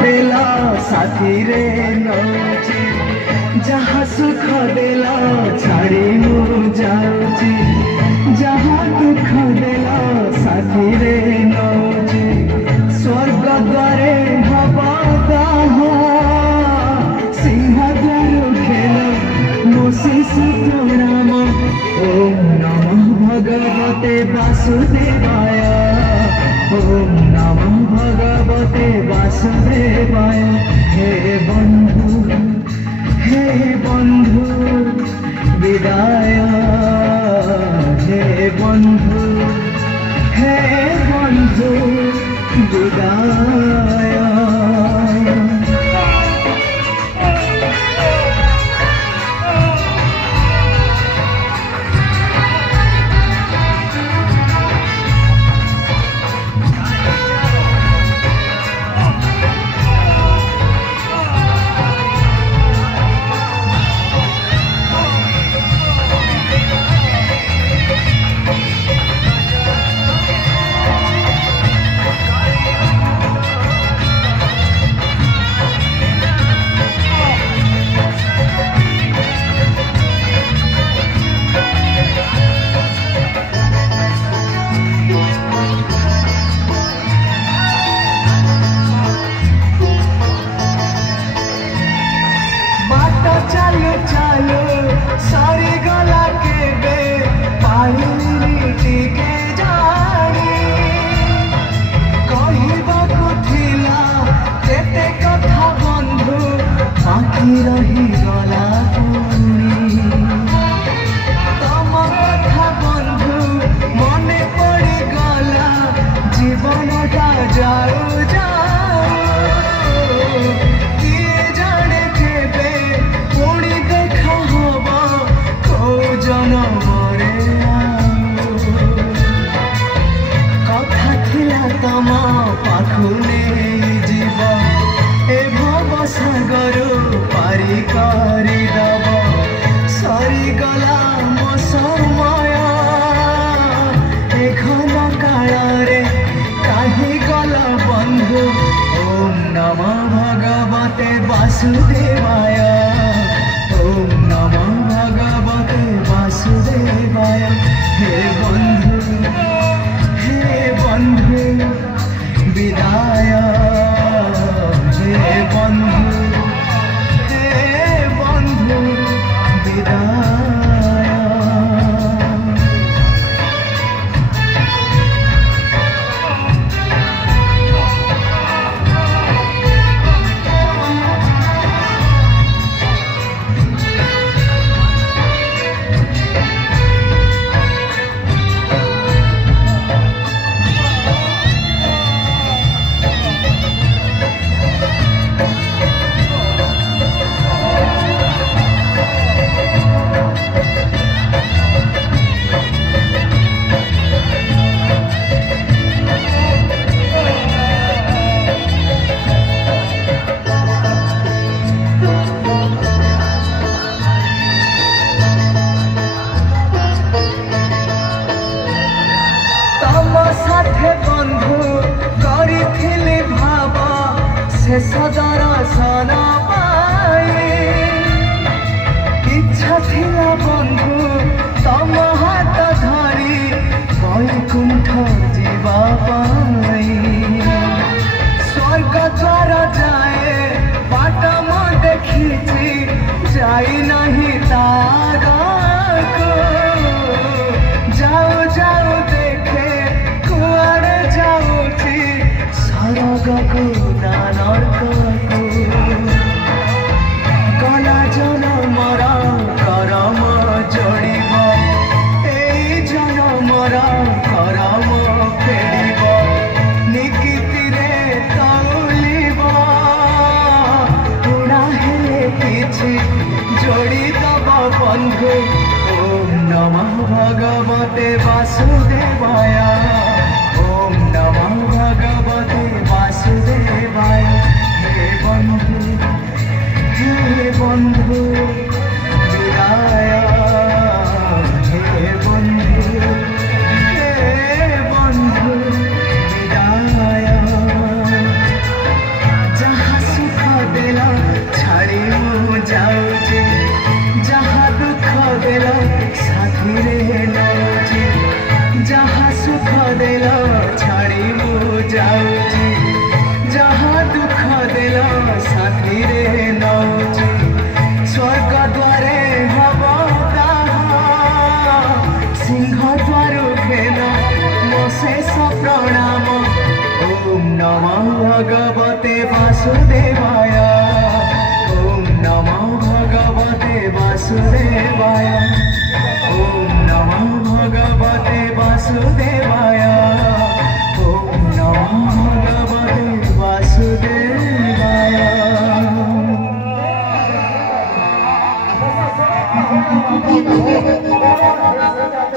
देला साथी रे नौची जहाँ सुख देला छाड़ी मु जाऊची जहाँ दुख देला साथी रे नौची स्वर्ग द्वारे हवा दाह सिंहद्वार खेल मो शिशु प्रणाम ओम नमः भगवते वासुदेवाय ओम नमः भगवते वासुदेवाय हे बंधु विदाय हे बंधु विदाय वासुदेवाय ओम नमः भगवते वासुदेवाय हे बंधु विदाय हे बंधु विदाय दर्शन पाए इच्छा थिला बंधु तम हाथ धरी वैकुंठ जीवा पाई स्वर्ग द्वार जाए बाट म देखी जाई नहीं तार जाओ जाओ देखे कुआड़े जाऊची सरग को गला जनमर करम जोड़ब ए जनमर करम फेड़ निकिति तौलिब पुणा हेले किछि जोड़ीदब बंधु ओम नमः भगवते वासुदेवाय ओम नमः भगवते वासुदेवाय हे बंधु विदाय हे बंधु विदाय जहाँ भगवते वासुदेवाय ओम नमो भगवते वासुदेवाय ओम नमो भगवते वासुदेवाय ओम नमो भगवते वासुदेवाय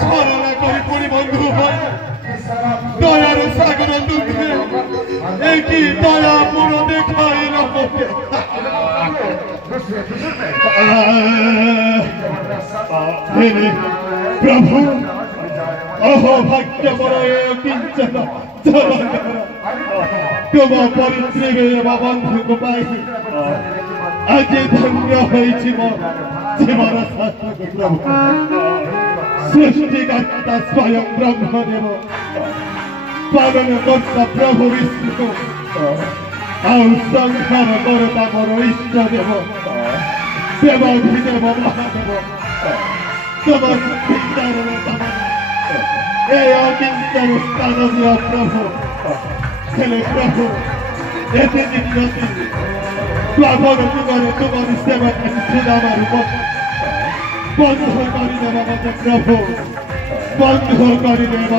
ছলনা করি পরি বন্ধু দয়ার সাগর দুধে একই দয়া পুরো দেখাইল প্রভু অহো ভাগ্য বড় কিঞ্চন তোমা পরিত্রেবে বন্ধুক পাই আজ ধন্য হয়েছি জীবন শাসক প্রভু সৃষ্টিকর্তা স্বয়ং ব্রহ্মদেব পালন কর্তা প্রভু বিষ্ণু ଆଉ ସଂସାର କରତା ମୋର ଇଷ୍ଟ ଦେବ ଦେବାଧିଦେବ ମହାଦେବ ତମ ଚିନ୍ତାର ଏ ଅଚିନ୍ତାର ସ୍ଥାନ ଦିଅ ପ୍ରଭୁ ହେଲେ ପ୍ରଭୁ ଏତେ ଦିନ ପ୍ଲାବନ ଯୁଗରେ ତୁମର ସେବା ସୁଦାମାରୁ ବନ୍ଧ କରିଦେବ ମତେ ପ୍ରଭୁ ବନ୍ଧ କରିଦେବ